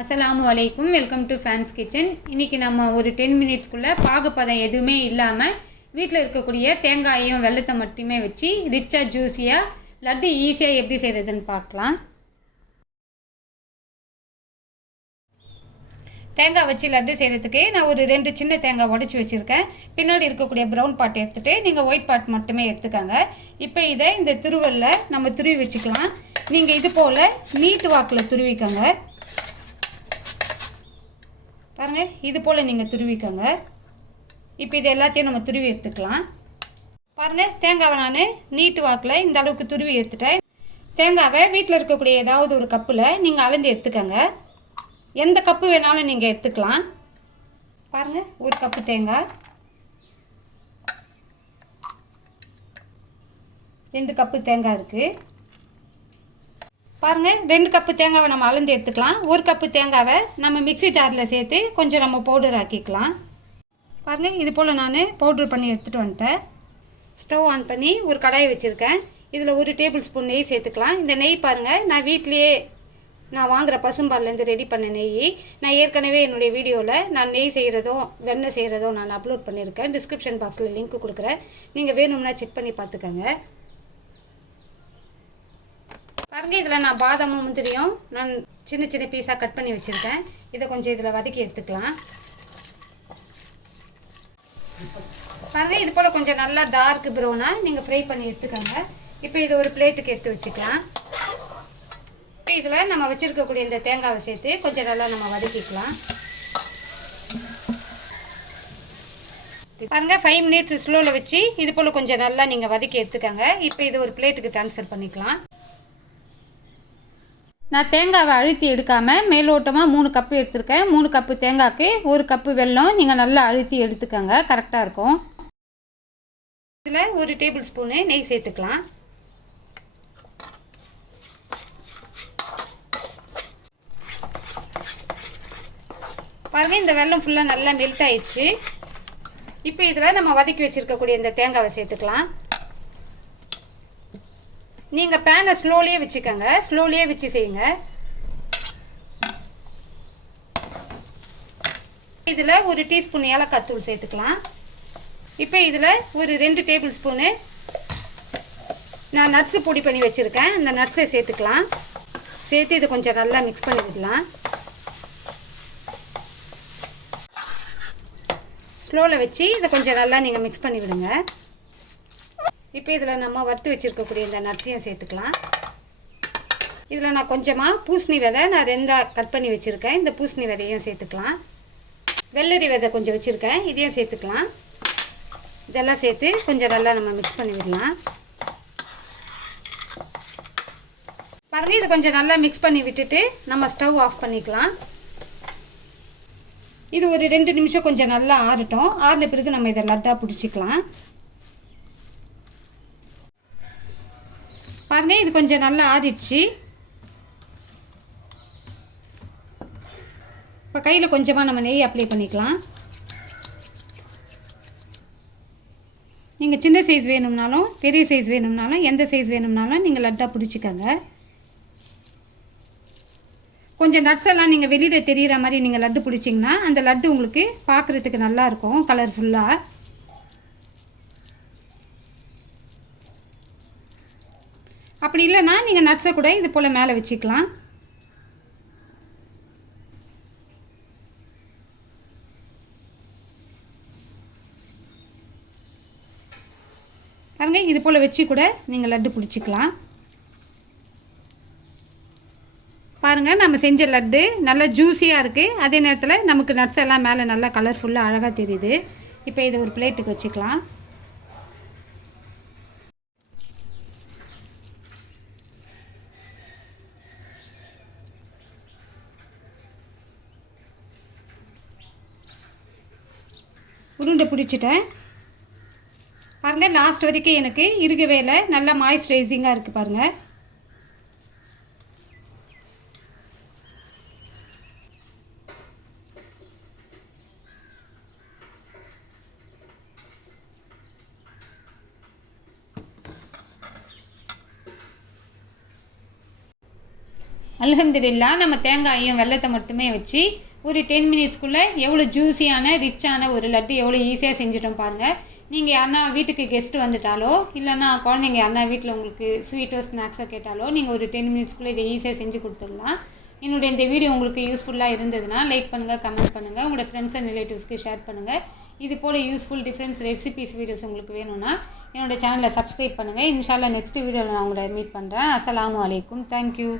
அஸ்ஸலாமு அலைக்கும் welcome to fans kitchen இன்றைக்கி நம்ம ஒரு டென் மினிட்ஸ்க்குள்ளே பாகுப்பதம் எதுவுமே இல்லாமல் வீட்டில் இருக்கக்கூடிய தேங்காயும் வெள்ளத்தை மட்டுமே வச்சு ரிச்சாக ஜூஸியாக லட்டு ஈஸியாக எப்படி செய்கிறதுன்னு பார்க்கலாம். தேங்காய் வச்சு லட்டு செய்கிறதுக்கு நான் ஒரு ரெண்டு சின்ன தேங்காய் உடச்சி வச்சுருக்கேன். பின்னாடி இருக்கக்கூடிய ப்ரௌன் பாட் எடுத்துகிட்டு நீங்கள் ஒயிட் பாட் மட்டுமே எடுத்துக்கோங்க. இப்போ இதை இந்த துருவலில் நம்ம துருவி வச்சுக்கலாம். நீங்கள் இது போல் நீட்டு வாக்கில் துருவிக்கோங்க. பாருங்கள் இது போல் நீங்கள் துருவிக்கோங்க. இப்போ இது எல்லாத்தையும் நம்ம துருவி எடுத்துக்கலாம். பாருங்கள் தேங்காவை நான் நீட்டு வாக்கில் இந்த அளவுக்கு துருவி எடுத்துட்டேன். தேங்காவை வீட்டில் இருக்கக்கூடிய ஏதாவது ஒரு கப்பில் நீங்கள் அளந்து எடுத்துக்கோங்க. எந்த கப்பு வேணாலும் நீங்கள் எடுத்துக்கலாம். பாருங்கள் ஒரு கப்பு தேங்காய். ரெண்டு கப்பு தேங்காய் இருக்குது பாருங்கள் ரெண்டு கப்பு தேங்காவை நம்ம அளந்து எடுத்துக்கலாம். ஒரு கப்பு தேங்காவை நம்ம மிக்ஸி ஜாரில் சேர்த்து கொஞ்சம் நம்ம பவுடர் ஆக்கிக்கலாம். பாருங்கள் இது போல் நான் பவுட்ரு பண்ணி எடுத்துகிட்டு வந்துட்டேன். ஸ்டவ் ஆன் பண்ணி ஒரு கடாயை வச்சுருக்கேன். இதில் ஒரு டேபிள் ஸ்பூன் நெய் சேர்த்துக்கலாம். இந்த நெய் பாருங்கள் நான் வீட்லேயே நான் வாங்குகிற பசும்பால்லேருந்து ரெடி பண்ண நெய். நான் ஏற்கனவே என்னுடைய வீடியோவில் நான் நெய் செய்கிறதும் வெண்ணெய் செய்கிறதும் நான் அப்லோட் பண்ணியிருக்கேன். டிஸ்கிரிப்ஷன் பாக்ஸில் லிங்க் கொடுக்குறேன். நீங்கள் வேணும்னா செக் பண்ணி பார்த்துக்கோங்க. பாருங்கள் இதில் நான் பாதாமும் முந்திரியும் நான் சின்ன சின்ன பீஸாக கட் பண்ணி வச்சுருக்கேன். இதை கொஞ்சம் இதில் வதக்கி எடுத்துக்கலாம். பாருங்கள் இது போல் கொஞ்சம் நல்லா டார்க் ப்ரௌனாக நீங்கள் ஃப்ரை பண்ணி எடுத்துக்கோங்க. இப்போ இது ஒரு பிளேட்டுக்கு எடுத்து வச்சுக்கலாம். இப்போ இதில் நம்ம வச்சுருக்கக்கூடிய இந்த தேங்காவை சேர்த்து கொஞ்சம் நல்லா நம்ம வதக்கிக்கலாம். பாருங்கள் ஃபைவ் மினிட்ஸ் ஸ்லோவில் வச்சு இது போல் கொஞ்சம் நல்லா நீங்கள் வதக்கி எடுத்துக்கோங்க. இப்போ இது ஒரு பிளேட்டுக்கு ட்ரான்ஸ்ஃபர் பண்ணிக்கலாம். நான் தேங்காவை அழுத்தி எடுக்காமல் மேலோட்டமாக மூணு கப்பு எடுத்திருக்கேன். மூணு கப்பு தேங்காய்க்கு ஒரு கப்பு வெல்லம். நீங்கள் நல்லா அழுத்தி எடுத்துக்கோங்க. கரெக்டாக இருக்கும். இதில் ஒரு டேபிள் ஸ்பூனு நெய் சேர்த்துக்கலாம். பாருங்கள் இந்த வெல்லம் ஃபுல்லாக நல்லா மெல்ட் ஆயிடுச்சு. இப்போ இதில் நம்ம வதக்கி வச்சுருக்கக்கூடிய இந்த தேங்காவை சேர்த்துக்கலாம். நீங்கள் பேனை ஸ்லோலியே வச்சுக்கோங்க. ஸ்லோலியே வச்சு செய்யுங்க. இதில் ஒரு டீஸ்பூன் ஏலக்காய் தூள் சேர்த்துக்கலாம். இப்போ இதில் ஒரு ரெண்டு டேபிள் ஸ்பூனு நான் நட்ஸு பொடி பண்ணி வச்சுருக்கேன். அந்த நட்ஸை சேர்த்துக்கலாம். சேர்த்து இதை கொஞ்சம் நல்லா மிக்ஸ் பண்ணி விடலாம். ஸ்லோவில் வச்சு இதை கொஞ்சம் நல்லா நீங்கள் மிக்ஸ் பண்ணி விடுங்க. இப்போ இதில் நம்ம வறுத்து வச்சுருக்கக்கூடிய இந்த நட்ஸையும் சேர்த்துக்கலாம். இதில் நான் கொஞ்சமாக பூசணி விதை நான் ரெண்டாக கட் பண்ணி வச்சுருக்கேன். இந்த பூசணி விதையும் சேர்த்துக்கலாம். வெள்ளரி விதை கொஞ்சம் வச்சுருக்கேன். இதையும் சேர்த்துக்கலாம். இதெல்லாம் சேர்த்து கொஞ்சம் நல்லா நம்ம மிக்ஸ் பண்ணி விடலாம். பாருங்கள் இதை கொஞ்சம் நல்லா மிக்ஸ் பண்ணி விட்டுட்டு நம்ம ஸ்டவ் ஆஃப் பண்ணிக்கலாம். இது ஒரு ரெண்டு நிமிஷம் கொஞ்சம் நல்லா ஆறட்டும். ஆறின பிறகு நம்ம இதை லட்டாக பிடிச்சிக்கலாம். பாருங்கள் இது கொஞ்சம் நல்லா ஆறிடுச்சு. இப்போ கையில் கொஞ்சமாக நம்ம நெய் அப்ளை பண்ணிக்கலாம். நீங்கள் சின்ன சைஸ் வேணும்னாலும் பெரிய சைஸ் வேணும்னாலும் எந்த சைஸ் வேணும்னாலும் நீங்கள் லட்டாக பிடிச்சிக்கோங்க. கொஞ்சம் நட்ஸ் எல்லாம் நீங்கள் வெளியில் தெரிகிற மாதிரி நீங்கள் லட்டு பிடிச்சிங்கன்னா அந்த லட்டு உங்களுக்கு பார்க்குறதுக்கு நல்லாயிருக்கும் கலர்ஃபுல்லாக அப்படி இல்லைன்னா நீங்கள் நட்ஸை கூட இது போல் மேலே வச்சுக்கலாம். பாருங்கள் இது போல் வச்சு கூட நீங்கள் லட்டு பிடிச்சிக்கலாம். பாருங்கள் நம்ம செஞ்ச லட்டு நல்லா ஜூஸியாக இருக்குது அதே நேரத்தில் நமக்கு நட்ஸ் எல்லாம் மேலே நல்லா கலர்ஃபுல்லாக அழகாக தெரியுது. இப்போ இதை ஒரு பிளேட்டுக்கு வச்சுக்கலாம். உருண்டை பிடிச்சிட்டேன். பாருங்கள் லாஸ்ட் வரைக்கும் எனக்கு இருக்கவே இல்லை. நல்லா மாய்ஸ்சரைசிங்காக இருக்குது பாருங்கள் அல்ஹம்துலில்லா நம்ம தேங்காயும் வெள்ளத்தை மட்டுமே வச்சு ஒரு டென் மினிட்ஸ்க்குள்ளே எவ்வளோ ஜூஸியான ரிச்சான ஒரு லட்டு எவ்வளோ ஈஸியாக செஞ்சுட்டோம் பாருங்கள் நீங்கள் யாருனா வீட்டுக்கு கெஸ்ட் வந்துட்டாலோ இல்லைனா குழந்தைங்க யாருனா வீட்டில் உங்களுக்கு ஸ்வீட்டோ ஸ்நாக்ஸோ கேட்டாலோ நீங்கள் ஒரு டென் மினிட்ஸ்க்குள்ளே இதை ஈஸியாக செஞ்சு கொடுத்துடலாம். என்னுடைய இந்த வீடியோ உங்களுக்கு யூஸ்ஃபுல்லாக இருந்ததுன்னா லைக் பண்ணுங்கள் கமெண்ட் பண்ணுங்கள் உங்களோட ஃப்ரெண்ட்ஸ் அண்ட் ரிலேட்டிவ்ஸ்க்கு ஷேர் பண்ணுங்கள் இது போல் யூஸ்ஃபுல் டிஃப்ரெண்ட்ஸ் ரெசிபிஸ் வீடியோஸ் உங்களுக்கு வேணும்னா என்னோட சேனலை சப்ஸ்கிரைப் பண்ணுங்கள் இன்ஷால்லா நெக்ஸ்ட் வீடியோவில் நான் உங்களை மீட் பண்ணுறேன் அஸ்லாம் அலைக்கும். தேங்க்யூ